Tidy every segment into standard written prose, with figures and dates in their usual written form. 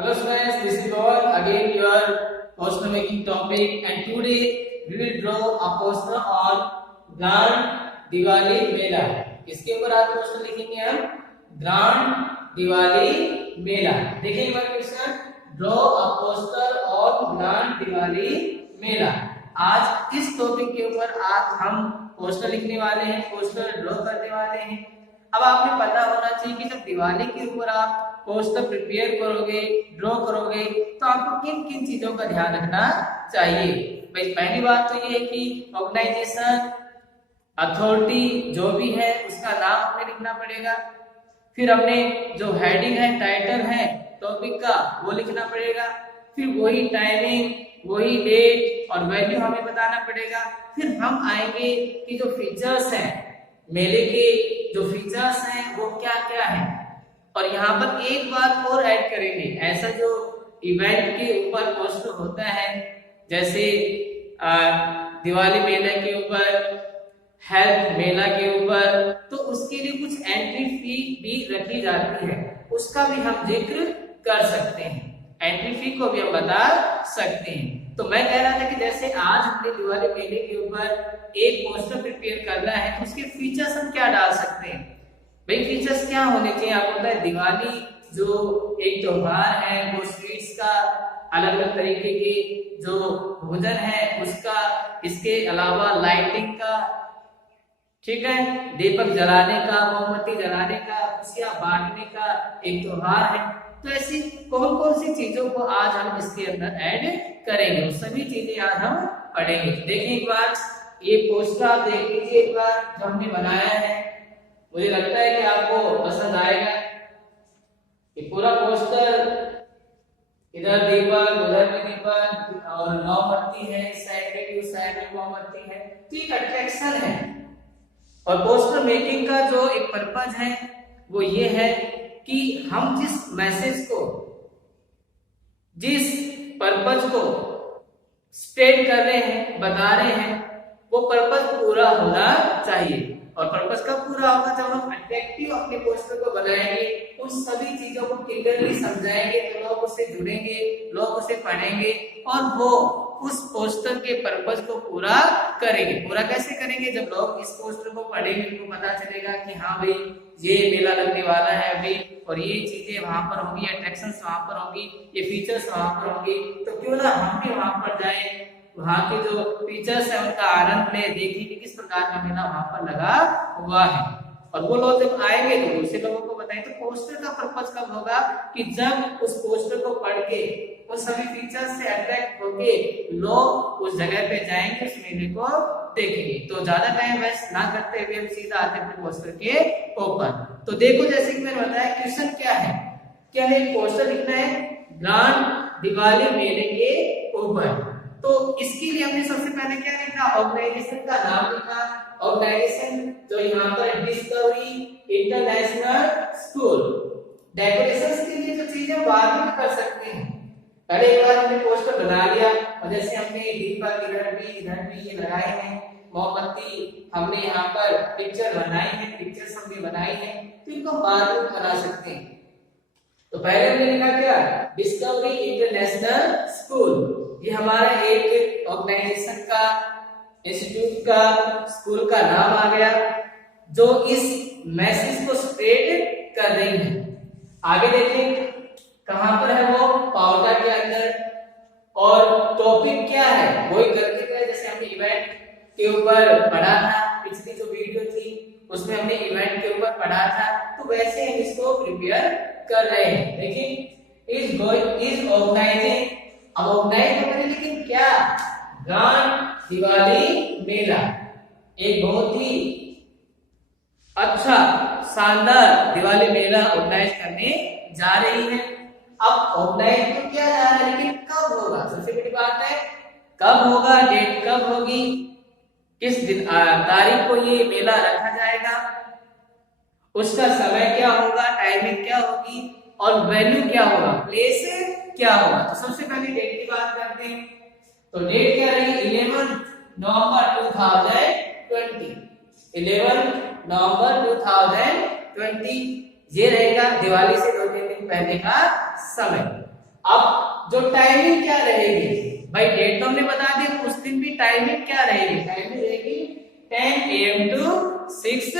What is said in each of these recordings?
Hello students, this is Pawan again your poster making topic and today we will draw a poster on grand Diwali mela. इसके ऊपर आज poster लिखेंगे हम grand Diwali mela. देखिए एक बार question, draw a poster on grand Diwali mela. आज इस टॉपिक के ऊपर आज हम पोस्टर लिखने वाले हैं, पोस्टर ड्रॉ करने वाले हैं। अब आपने पता होना चाहिए कि जब दिवाली के ऊपर आप पोस्टर प्रिपेयर करोगे, ड्रॉ करोगे तो आपको किन किन चीजों का ध्यान रखना चाहिए। भाई पहली बात तो ये है कि ऑर्गेनाइजेशन, अथॉरिटी जो भी है उसका नाम हमें लिखना पड़ेगा। फिर हमने जो हेडिंग है, टाइटल है टॉपिक का, वो लिखना पड़ेगा। फिर वही टाइमिंग, वही डेट और वैल्यू हमें बताना पड़ेगा। फिर हम आएंगे कि जो फीचर्स हैं मेले के, जो फीचर्स हैं वो क्या क्या है। और यहाँ पर एक बात और ऐड करेंगे, ऐसा जो इवेंट के ऊपर पोस्टर होता है जैसे दिवाली मेले के ऊपर, हेल्थ मेला के ऊपर, तो उसके लिए कुछ एंट्री फी भी रखी जाती है, उसका भी हम जिक्र कर सकते हैं। एंट्री फी को भी हम बता सकते हैं। तो मैं कह रहा था कि जैसे आज हमने दिवाली मेले के ऊपर एक पोस्टर प्रिपेयर करना है तो उसके फीचर्स हम क्या डाल सकते हैं। भाई फीचर्स क्या होने चाहिए, आपको पता है दिवाली जो एक त्योहार है वो स्वीट्स का, अलग अलग तरीके के जो भोजन है उसका, इसके अलावा लाइटिंग का, ठीक है, दीपक जलाने का, मोमबत्ती जलाने का, खुशियां बांटने का एक त्योहार है। तो ऐसी कौन कौन सी चीजों को आज हम इसके अंदर ऐड करेंगे, वो सभी चीजें आज हम पढ़ेंगे। देखिए एक बार ये पोस्टर आप देख लीजिए एक बार जो हमने बनाया है, मुझे लगता है कि आपको पसंद आएगा। ये पूरा पोस्टर, इधर दीपक, उधर भी दीपक और मोमबत्ती है, इस साइड में भी, उस साइड में मोमबत्ती है, तो एक अट्रैक्शन है। और पोस्टर मेकिंग का जो एक पर्पज है वो ये है कि हम जिस मैसेज को, जिस पर्पज को स्टेट कर रहे हैं, बता रहे हैं, वो पर्पज पूरा होना चाहिए। और पर्पज कब पूरा होगा, जब हम अट्रैक्टिव अपने पोस्टर को बनाएंगे, उन सभी चीजों को क्लियरली समझाएंगे तो लोग उससे जुड़ेंगे, लोग उसे पढ़ेंगे और वो उस पोस्टर के पर्पज को पूरा करेंगे। पूरा कैसे करेंगे, जब लोग इस पोस्टर को पढ़ेंगे उनको पता चलेगा कि हाँ भाई ये मेला लगने वाला है अभी, और ये चीजें वहां पर होंगी, अट्रैक्शंस वहां पर होंगी, ये फीचर्स वहां पर होंगी, तो क्यों ना हम भी वहां पर जाएं, वहां के जो फीचर्स है उनका आनंद ले, देखिए कि किस प्रकार का मेला वहां पर लगा हुआ है। और वो लोग जब आएंगे तो दूसरे लोगों को बताएं। तो पोस्टर का पर्पज कब होगा कि जब उस पोस्टर को पढ़ के वो सभी फीचर्स से अट्रैक्ट होके लोग उस जगह पे जाएंगे, उस मेले को देखेंगे। तो ज्यादा टाइम वेस्ट ना करते हुए हम सीधा आते हैं पोस्टर के ऊपर। तो देखो जैसे कि मैंने बताया क्वेश्चन क्या है, क्या है, पोस्टर लिखना है ग्रांड दिवाली मेले के ऊपर। तो इसके लिए हमने सबसे पहले क्या लिखा, ऑर्गेनाइजेशन का नाम लिखा। ऑर्गेनाइजेशन जो यहाँ पर डिस्कवरी इंटरनेशनल स्कूल। डेकोरेशन के लिए जो चीजें बाद में कर सकते हैं, पहले एक बार हमने पोस्टर बना लिया और जैसे हमने दीपक इधर भी ये लगाए हैं, मोमबत्ती हमने यहाँ पर पिक्चर बनाई है, पिक्चर्स हमने बनाई है, तो इनको बाद में बना सकते हैं। तो पहले हमने लिखा क्या, डिस्कवरी इंटरनेशनल स्कूल। ये हमारा एक ऑर्गेनाइजेशन का, इंस्टीट्यूट का, स्कूल का नाम आ गया जो इस मैसेज को स्प्रेड कर रही है। आगे देखें कहां पर है वो, पाउडर के अंदर। और टॉपिक क्या है, वही करके क्या, जैसे हमने इवेंट के ऊपर पढ़ा था, पिछली जो वीडियो थी उसमें हमने इवेंट के ऊपर पढ़ा था, तो वैसे हम इसको प्रिपेयर कर रहे हैं। देखिए इज ऑर्गेनाइजिंग, अब ऑर्गेनाइज करें लेकिन क्या, ग्रांड दिवाली मेला, एक बहुत ही अच्छा शानदार दिवाली मेला ऑर्गेनाइज करने जा रही है। अब ऑर्गेनाइज तो किया जा रहा है लेकिन कब होगा, सबसे बड़ी बात है कब होगा, डेट कब होगी, किस दिन तारीख को ये मेला रखा जाएगा, उसका समय क्या होगा, टाइमिंग क्या होगी और वेन्यू क्या होगा, प्लेस क्या होगा। तो सबसे पहले डेट की बात करते हैं। तो डेट क्या रही, 11 नवंबर 2020, 11 नवंबर 2020 ये रहेगा दिवाली से 2-3 दिन पहले का समय। अब जो टाइमिंग क्या रहेगी भाई, डेट तो हमने बता दिया, उस दिन भी टाइमिंग क्या रहेगी, टाइमिंग रहेगी 10 AM to 6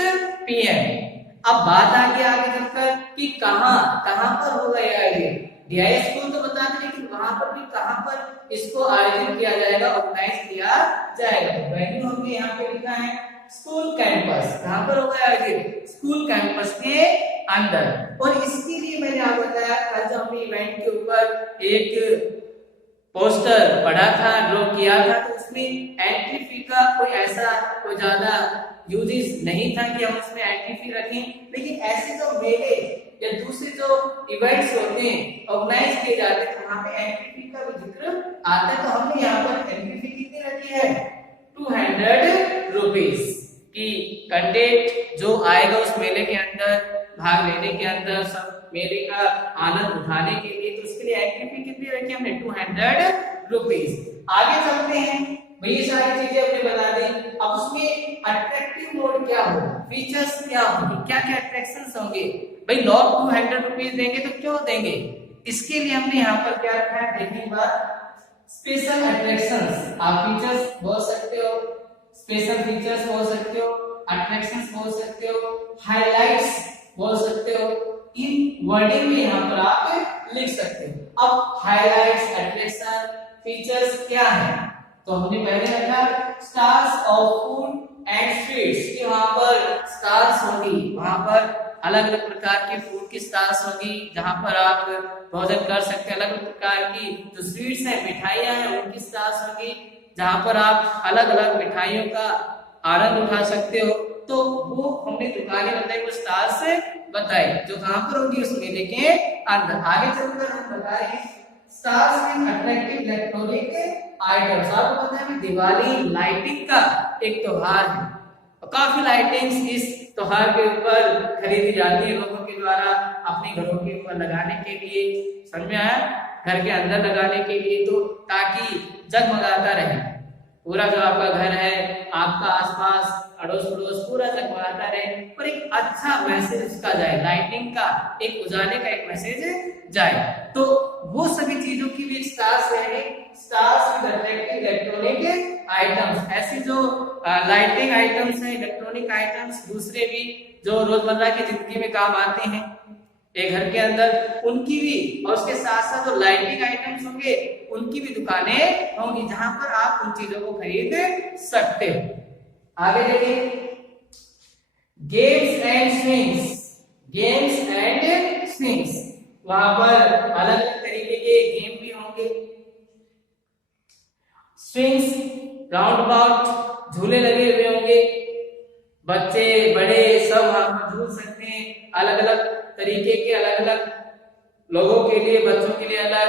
PM। अब बात आगे चलकर कि कहां पर होगा ये आयोजित, डीआई स्कूल तो बता दें, लेकिन वहां पर भी कहां पर इसको आयोजित किया जाएगा, ऑर्गेनाइज किया जाएगा। तो वेन्यू हमने यहाँ पे लिखा है स्कूल कैंपस। कहां पर होगा आयोजित, स्कूल कैंपस के अंदर। और इसके लिए मैंने आपको बताया कल जब हमने इवेंट के ऊपर एक पोस्टर पढ़ा था, ड्रॉ किया था, तो उसमें एंट्री फी का कोई ज्यादा यूजेस नहीं था कि हम उसमें एंट्री फी रखें। लेकिन ऐसे जो मेले या दूसरे जो इवेंट्स होते हैं ऑर्गेनाइज किए जाते हैं, वहां पे एंट्री फी का भी जिक्र आता है। तो हमने यहाँ पर एंट्री फी कितनी रखी है, 200 रुपीज की। कैंडिडेट जो आएगा उस मेले के अंदर भाग लेने के अंदर, सब मेले का आनंद उठाने के लिए, तो उसके लिए एंट्री फी कितनी रखी हमने, 200 रुपीज। आगे चलते हैं भाई, ये सारी चीजें हमने बता दी। अब उसमें अट्रैक्टिव मोड क्या होगा, फीचर्स क्या होंगे, क्या क्या अट्रैक्शंस होंगे भाई। लोग 200 रुपीज देंगे तो क्यों देंगे, इसके लिए हमने यहाँ पर क्या रखा है, देखने के बाद स्पेशल अट्रैक्शंस। आप फीचर्स बोल सकते हो, स्पेशल फीचर्स बोल सकते हो, अट्रैक्शंस बोल सकते हो, हाइलाइट्स बोल सकते हो। इन वर्डिंग में यहाँ पर आप लिख सकते हो। अब हाइलाइट्स, अट्रैक्शन, फीचर्स क्या है, तो हमने पहले रखा stars of food and sweets कि वहां पर स्टार्स होंगी, वहां पर अलग अलग प्रकार की फूड की स्टार्स होंगी जहां पर आप भोजन कर सकते हैं। अलग अलग प्रकार की जो स्वीट्स है, मिठाइयां हैं, उनकी स्टार्स होंगी जहां पर आप अलग अलग मिठाइयों का आनंद उठा सकते हो। तो वो हमने दुकानें बताई, वो स्टार्स बताई जो कहां पर होंगी, उस मेले के अंदर। आगे चलकर हम बता रहे हैं स्टार्स इन अट्रैक्टिव इलेक्ट्रॉनिक आइटम्स। आपको पता है दिवाली लाइटिंग का एक त्योहार है, काफी लाइटिंग्स इस त्योहार के ऊपर खरीदी जाती है लोगों के द्वारा अपने घरों के ऊपर लगाने के लिए। समझ में आया, घर के अंदर लगाने के लिए, तो ताकि जगमगाता रहे पूरा जो आपका घर है, आपका आसपास अड़ोस पड़ोस पूरा जगमगाता रहे और एक अच्छा मैसेज उसका जाए, लाइटिंग का एक उजाले का एक मैसेज जाए। तो वो सभी चीजों की भी स्टार्स रहेंगे, stars with attractive electronic items. ऐसी जो लाइटिंग आइटम्स है, इलेक्ट्रॉनिक आइटम्स, दूसरे भी जो रोजमर्रा की जिंदगी में काम आते हैं एक घर के अंदर, उनकी भी, और उसके साथ साथ जो लाइटिंग आइटम्स होंगे उनकी भी दुकानें होंगी जहां पर आप उन चीजों को खरीद सकते हो। आगे देखिए games and swings, games and swings, वहां पर अलग अलग तरीके के गेम भी होंगे। स्विंग्स, राउंड अबाउट, झूले लगे हुए होंगे, बच्चे बड़े सब वहां पर झूल सकते हैं। अलग अलग तरीके के, अलग अलग लोगों के लिए, बच्चों के लिए अलग,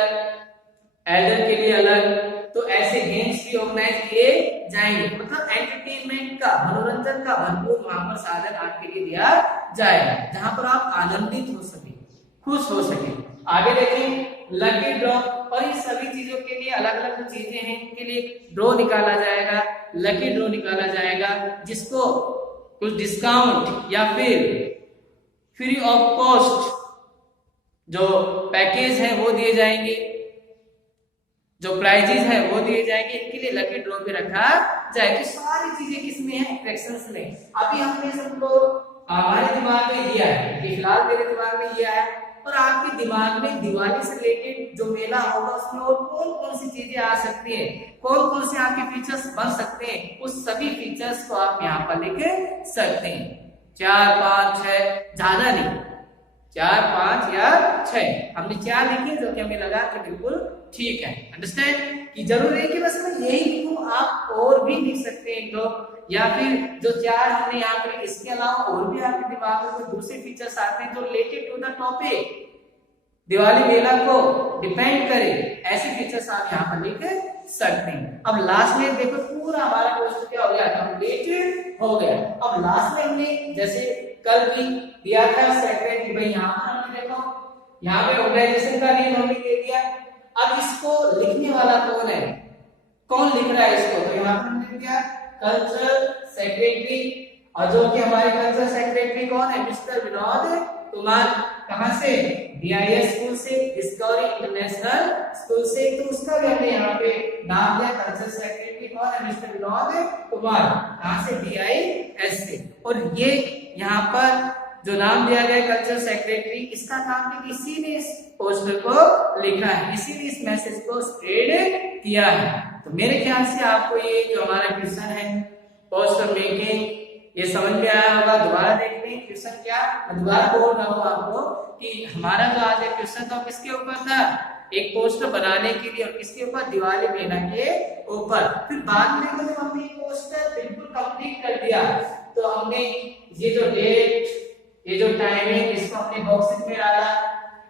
एल्डर के लिए अलग, तो ऐसे गेम्स भी ऑर्गेनाइज किए जाएंगे। मतलब एंटरटेनमेंट का, मनोरंजन का भरपूर वहां पर साधन आपके लिए दिया जाएगा जहां पर आप आनंदित हो सके, खुश हो सके। आगे देखें लकी ड्रॉ, और इन सभी चीजों के लिए अलग अलग जो चीजें हैं इनके लिए ड्रॉ निकाला जाएगा, लकी ड्रॉ निकाला जाएगा, जिसको कुछ डिस्काउंट या फिर फ्री ऑफ कॉस्ट जो पैकेज है वो दिए जाएंगे, जो प्राइजेस है वो दिए जाएंगे। इनके लिए लकी ड्रॉ पे रखा जाए। तो सारी चीजें किसमें है, अट्रैक्शंस में। अभी हमने सबको हमारे दिमाग में दिया है, फिलहाल मेरे दिमाग में दिया है, और आपके दिमाग में दिवाली से रिलेटेड जो मेला होगा उसमें और कौन कौन सी चीजें आ सकती है, कौन कौन से आपके फीचर्स बन सकते हैं, उस सभी फीचर्स को आप यहाँ पर लिख सकते हैं। 4, 5, 6, ज्यादा नहीं, 4, 5 या 6, हमने 4 लिखे जो कि हमें लगा कि बिल्कुल ठीक है। अंडरस्टैंड कि जरूरी है कि बस मैं यही लिखूं, आप और भी लिख सकते हैं दो, या फिर जो 4 हमने यहाँ पर, इसके अलावा और भी आपके दिमाग में कोई दूसरे फीचर्स आते हैं जो related to the topic Diwali mela को डिपेंड करे, ऐसे फीचर्स आप यहाँ पर लिख सकते हैं। अब लास्ट में देखो पूरा हमारा कोर्स क्या हो गया, कंप्लीट हो गया। अब लास्ट में हमने जैसे कल भी दिया था सेक्रेटरी, भाई यहाँ पर हमने देखो यहाँ पे ऑर्गेनाइजेशन का नेम हमने दे दिया। अब इसको लिखने वाला कौन है, कौन लिख रहा है इसको, तो यहाँ पर हमने दिया कल्चरल सेक्रेटरी, और जो कि हमारे कल्चरल सेक्रेटरी कौन है, मिस्टर विनोद कुमार। कहां से, DIS स्कूल से, डिस्कवरी इंटरनेशनल स्कूल से, तो उसका भी हमने यहाँ पे नाम दिया कल्चरल सेक्रेटरी कौन है, मिस्टर विनोद कुमार, कहाँ से, DIS से। और ये यहाँ पर जो नाम दिया गया कल्चरल सेक्रेटरी, इसका काम है कि इसी ने इस पोस्टर को लिखा है, इसी ने इस मैसेज को स्प्रेड किया है। तो मेरे ख्याल से आपको ये जो हमारा क्वेश्चन है पोस्टर मेकिंग, ये समझ में आया होगा। दोबारा देख लें क्वेश्चन क्या, दोबारा बोल रहा हूँ आपको कि हमारा जो आज क्वेश्चन था किसके ऊपर था, एक पोस्टर बनाने के लिए, और किसके ऊपर, दिवाली महीना के ऊपर। फिर बाद में जब हमने पोस्टर बिल्कुल कंप्लीट कर दिया तो हमने ये जो डेट, ये जो टाइमिंग, इसको हमने बॉक्स में डाला,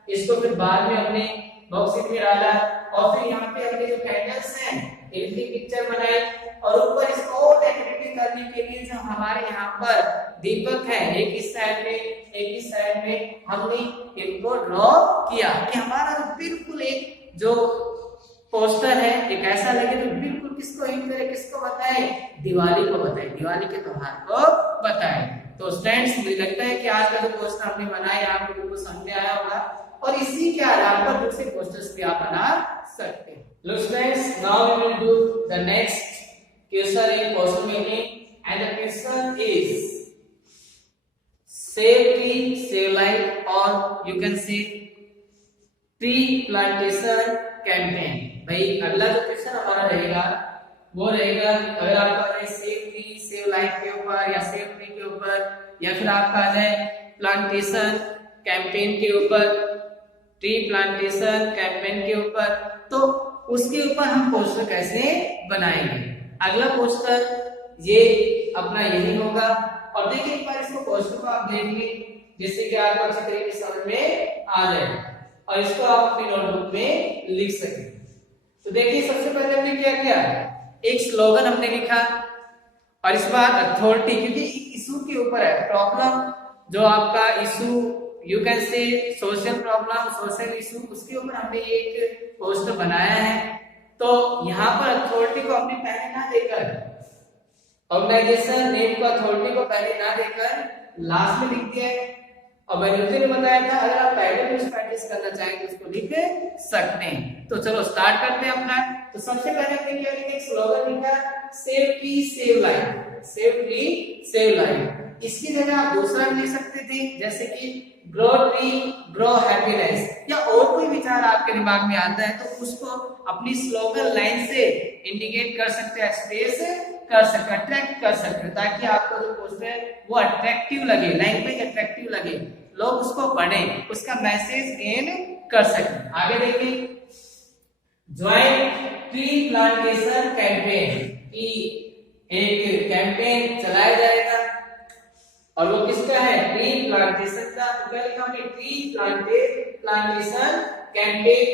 इसको फिर बाद में हमने बॉक्स में डाला, और फिर यहाँ पे हमने जो कैंडल्स हैं इनकी पिक्चर बनाई, और ऊपर इसको और डेकोरेटिव करने के लिए जो हमारे यहाँ पर दीपक है, एक इस साइड में एक इस साइड में, हमने इनको ड्रॉ किया कि हमारा जो बिल्कुल एक जो पोस्टर है एक ऐसा लगे तो बिल्कुल किसको हिंट करे, किसको बताए, दिवाली को बताए, दिवाली के त्योहार को बताए। तो स्टूडेंट्स मुझे लगता है कि आज का जो पोस्टर हमने बनाया आपको बिल्कुल समझ में आया होगा, और इसी के आधार पर दूसरे पोस्टर्स भी आप बना सकते हैं। Look students, now we will do the next question in poster making, and the question is save tree, save life, or you can say tree plantation campaign। भाई अगला जो क्वेश्चन हमारा रहेगा वो रहेगा, अगर आपका है सेव ट्री सेव लाइफ के ऊपर, या सेव ट्री के ऊपर, या फिर आपका है प्लांटेशन कैंपेन के ऊपर, ट्री प्लांटेशन कैंपेन के ऊपर, तो उसके ऊपर हम पोस्टर कैसे बनाएंगे। अगला पोस्टर ये अपना यही होगा, और देखिए एक बार इसको पोस्टर को आप देखिए जिससे कि आपको अच्छी तरीके से समझ में आ जाए, और इसको आप अपनी नोटबुक में लिख सकें। तो देखिए सबसे पहले हमने क्या किया, एक स्लोगन हमने लिखा, और इस बार अथॉरिटी, क्योंकि इशू के ऊपर है, प्रॉब्लम जो आपका issue, you can say social problem, social issue, उसके ऊपर हमने एक पोस्टर बनाया है। तो यहाँ पर अथॉरिटी को हमने पहले ना देकर, ऑर्गेनाइजेशन नेम को अथॉरिटी को पहले ना देकर लास्ट में लिख दिया है, और मैंने ने बताया था अगर आप पहले भी प्रैक्टिस करना चाहें तो उसको लिख सकते हैं। तो चलो स्टार्ट करते हैं अपना। तो सबसे पहले हमने क्या लिखा, एक स्लोगन लिखा, save tree save life, save tree save life. इसकी जगह आप दूसरा भी लिख सकते थे, जैसे कि ग्रो ट्री ग्रो हैप्पीनेस, या और कोई विचार आपके दिमाग में आता है तो उसको अपनी स्लोगन लाइन से इंडिकेट कर सकते हैं, एक्सप्रेस कर सकते, अट्रैक्ट कर सकते, ताकि आपका जो पोस्टर है वो अट्रैक्टिव लगे, लैंग्वेज अट्रैक्टिव लगे, लोग उसको पढ़ें, उसका मैसेज गेन कर सकें। आगे देखिए, ज्वाइंट ट्री प्लांटेशन कैंपेन की एक कैंपेन चलाया जाएगा, और वो किसका है, ट्री प्लांटेशन का। तो क्या लिखा हमने, ट्री प्लांटेशन कैंपेन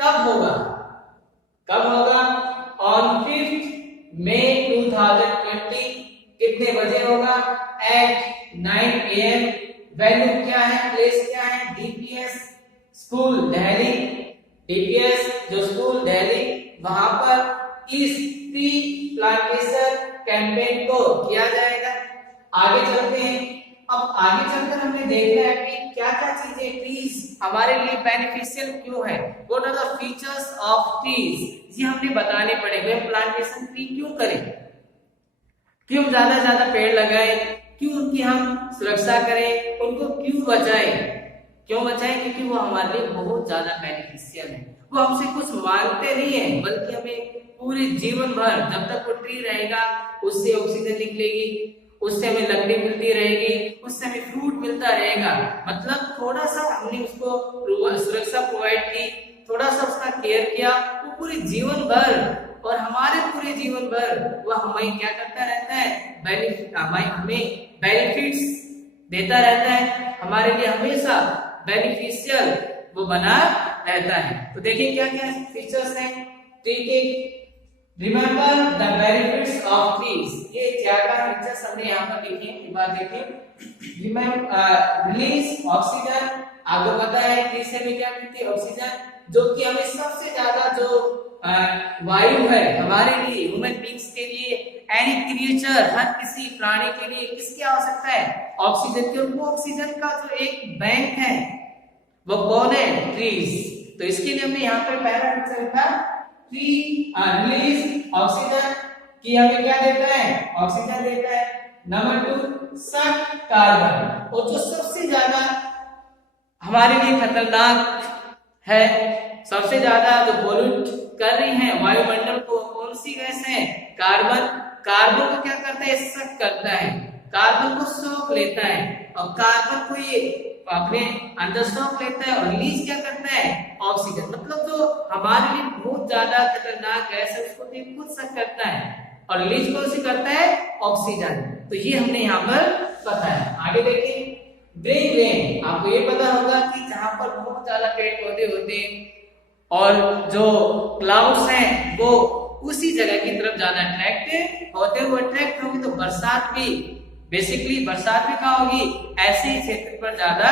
कब होगा, कब होगा, ऑन 5 मई 2020, कितने बजे होगा, एट 9 AM। वेन्यू क्या है, प्लेस क्या है, DPS स्कूल दिल्ली, DPS जो स्कूल दिल्ली, वहां पर इस ट्री प्लांटेशन कैंपेन को किया जाएगा। आगे चलते हैं। अब आगे चलकर हमने देखना है कि क्या क्या चीजें ट्रीज हमारे लिए बेनिफिशियल क्यों है, what are the features of trees, ये हमने बताने पड़ेंगे। प्लांटेशन ट्री क्यों करें, क्यों ज्यादा से ज्यादा पेड़ लगाएं, क्यों उनकी हम सुरक्षा करें, उनको क्यों बचाएं, क्यों बचाएं, क्योंकि वो हमारे लिए बहुत ज्यादा बेनिफिशियल है। वो हमसे कुछ मांगते नहीं है, बल्कि हमें पूरे जीवन भर जब तक वो ट्री रहेगा उससे ऑक्सीजन निकलेगी, उससे हमें लकड़ी मिलती रहेगी, उससे हमें फ्रूट मिलता रहेगा। मतलब थोड़ा सा हमने उसको सुरक्षा प्रोवाइड की, थोड़ा सा उसका केयर किया, वो पूरे जीवन भर, और हमारे पूरे जीवन भर वह हमें क्या करता रहता है, हमें बेनिफिट्स देता रहता है, हमारे लिए हमेशा बेनिफिशियल वो बना रहता है। तो देखिए क्या क्या फीचर्स हैं ट्री के। Remember the benefits of trees, ये क्या क्या फीचर्स हमने यहाँ पर लिखे, एक बार देखिए। रिलीज ऑक्सीजन, आपको पता है ट्री से हमें क्या मिलती है, ऑक्सीजन, जो कि हमें सबसे ज्यादा जो वायु है हमारे लिए, ह्यूमन बींग्स के लिए, एनी क्रिएचर, हर किसी प्राणी के लिए किसकी आवश्यकता है, ऑक्सीजन की। और वो ऑक्सीजन का जो एक बैंक है वो कौन है? ट्रीज। तो इसके लिए हमने यहाँ पर पहला पिक्चर लिखा ट्री रिलीज ऑक्सीजन, कि हमें क्या देता है? ऑक्सीजन देता है। नंबर 2 सक कार्बन, और जो सबसे ज्यादा हमारे लिए खतरनाक है, सबसे ज्यादा जो पोल्यूट कर रही है वायुमंडल को, कौन सी गैस है? कार्बन। कार्बन को क्या करता है? सक करता है, कार्बन को सोख लेता है, और कार्बन को ये अपने अंदर सोख लेता है और रिलीज क्या करता है? ऑक्सीजन। मतलब जो हमारे लिए बहुत ज्यादा खतरनाक गैस है उसको ये खुद सक करता है और रिलीज कौन सी करता है? ऑक्सीजन। तो ये हमने यहाँ पर बताया। आगे देखिए ब्रिंग रेन, आपको ये पता होगा कि जहां पर बहुत ज्यादा पेड़ पौधे होते हैं और जो क्लाउड्स हैं वो उसी जगह की तरफ ज्यादा अट्रैक्ट होते हैं, वो अट्रैक्ट होंगे तो बरसात भी, बेसिकली बरसात भी कहाँ होगी? ऐसे ही क्षेत्र पर ज्यादा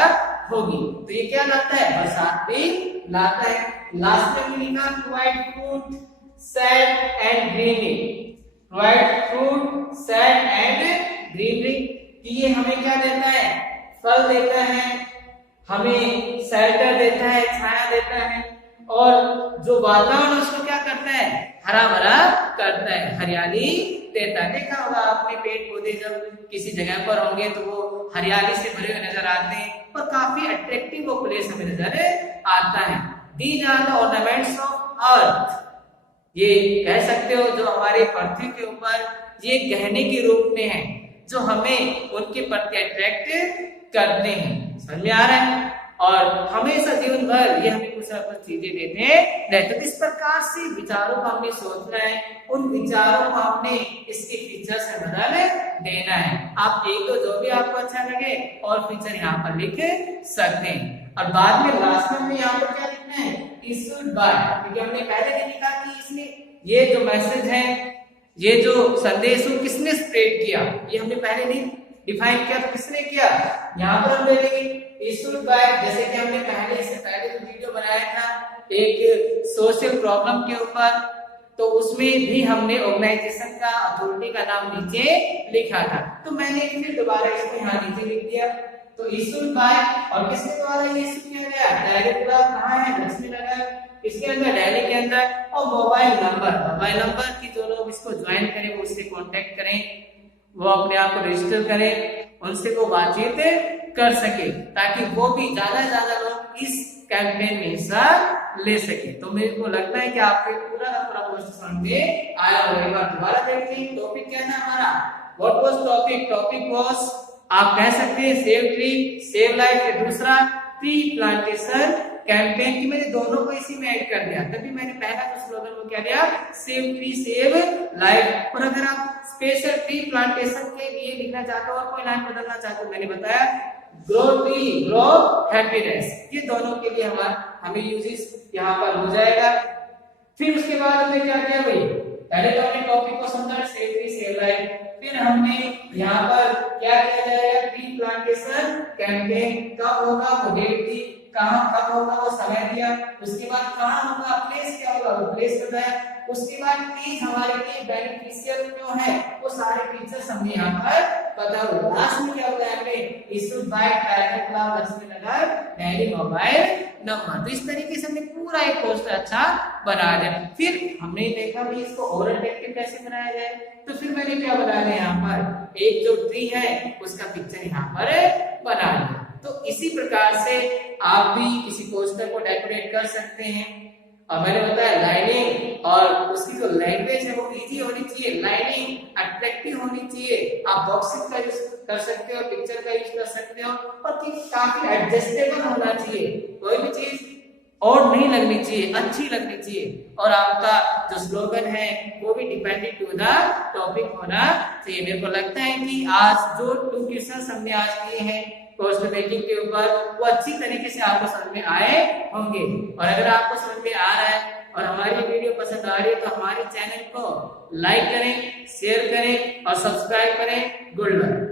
होगी। तो ये क्या लाता है? बरसात भी लाता है। लास्ट में लिखा provide fruit sad and greenery, provide fruit sad and greenery, कि ये हमें क्या देता है? फल देता है, हमें शेल्टर देता है, छाया देता है, और जो वातावरण उसको क्या करता है? हरा भरा करता है, हरियाली देता है। देखा होगा आपने पेड़ पौधे जब किसी जगह पर होंगे तो वो हरियाली से भरे हुए नजर आते हैं और काफी अट्रैक्टिव वो प्लेस हमें नजर आता है। These are the ornaments of earth, ये कह सकते हो जो हमारे पृथ्वी के ऊपर ये गहने के रूप में है जो हमें उनके प्रति अट्रैक्ट करते हैं। समझ में आ रहा है? और हमेशा जीवन भर ये हमें कुछ ना कुछ चीजें देते रहते। तो इस प्रकार से विचारों को हमने सोचना है, उन विचारों को हमने इसके फीचर से बदल देना है। आप एक तो जो भी आपको अच्छा लगे और फीचर यहाँ पर लिख सकते हैं, और बाद में लास्ट में हमें यहाँ पर क्या लिखना है? इश्यूड बाय, क्योंकि हमने पहले नहीं लिखा कि इसमें ये जो मैसेज है, ये जो संदेश है किसने स्प्रेड किया, ये हमने पहले नहीं डिफाइन किया, तो किसने किया? यहाँ पर हम देखेंगे इश्यूड बाय, जैसे कि हमने इससे पहले जो वीडियो बनाया था एक सोशल प्रॉब्लम के ऊपर, तो उसमें भी हमने ऑर्गेनाइजेशन का, अथॉरिटी का नाम नीचे लिखा था। तो मैंने फिर दोबारा इसको यहाँ नीचे लिख दिया। तो इश्यूड बाय, और किसके द्वारा ये इश्यू किया गया? डायरेक्ट कहाँ है? लक्ष्मी नगर, इसके अंदर दिल्ली के अंदर। और मोबाइल नंबर की जो लोग इसको ज्वाइन करें वो उससे कांटेक्ट करें, वो अपने आप को रजिस्टर करें, उनसे वो बातचीत कर सके, ताकि वो भी ज्यादा से ज्यादा लोग इस कैंपेन में हिस्सा ले सके। तो मेरे को लगता है कि आपको पूरा का पूरा पोस्ट समझ में आया होगा। एक बार दोबारा देख लें, टॉपिक क्या था हमारा? What was topic? Topic was, आप कह सकते हैं सेव ट्री सेव लाइफ, या दूसरा ट्री प्लांटेशन कैंपेन, की मैंने दोनों को इसी में ऐड कर दिया। तभी मैंने पहला जो स्लोगन वो क्या दिया? Save tree save life. और अगर आप स्पेशल ट्री प्लांटेशन के लिए लिखना चाहते हो और कोई लाइन बदलना चाहते हो, मैंने बताया ग्रो ट्री ग्रो हैप्पीनेस, ये दोनों के लिए हमें यूजेस यहाँ पर हो जाएगा। फिर उसके बाद हमने क्या किया भाई? पहले तो हमने टॉपिक को समझा सेव ट्री सेव लाइफ, फिर हमने यहाँ पर क्या किया जाएगा? ट्री प्लांटेशन कैंपेन कब होगा वो डेट दी, कहाँ कब होगा वो समय दिया, उसके बाद कहाँ होगा, प्लेस क्या होगा वो प्लेस बताया, उसके बाद ट्रीज हमारे लिए बेनिफिशियल क्यों है वो सारे फीचर्स हमने यहाँ पर पता हो। लास्ट में क्या बताया हमने? Issued by Tiger club Lakshmi Nagar Delhi mobile number. तो इस तरीके से हमने पूरा एक पोस्टर अच्छा बना दिया। फिर हमने देखा भी इसको और अट्रैक्टिव कैसे बनाया जाए, तो फिर मैंने क्या बना दिया? यहाँ पर एक जो ट्री है उसका पिक्चर यहाँ पर बना दिया। तो इसी प्रकार से आप भी किसी पोस्टर को डेकोरेट कर सकते हैं। और मैंने बताया लाइनिंग और उसकी जो लैंग्वेज है वो इजी होनी चाहिए, लाइनिंग अट्रैक्टिव होनी चाहिए। आप बॉक्सिंग का यूज कर सकते हो, पिक्चर का यूज कर सकते हो, और काफी एडजस्टेबल होना चाहिए। कोई भी चीज और नहीं लगनी चाहिए, अच्छी लगनी चाहिए। और आपका जो स्लोगन है वो भी डिपेंडेंट टू द टॉपिक होना चाहिए। मेरे को लगता है कि आज जो 2 क्वेश्चंस हमने आज किए हैं पोस्टर मेकिंग के ऊपर, वो अच्छी तरीके से आपको समझ में आए होंगे। और अगर आपको समझ में आ रहा है और हमारी वीडियो पसंद आ रही है तो हमारे चैनल को लाइक करें, शेयर करें और सब्सक्राइब करें। Good luck.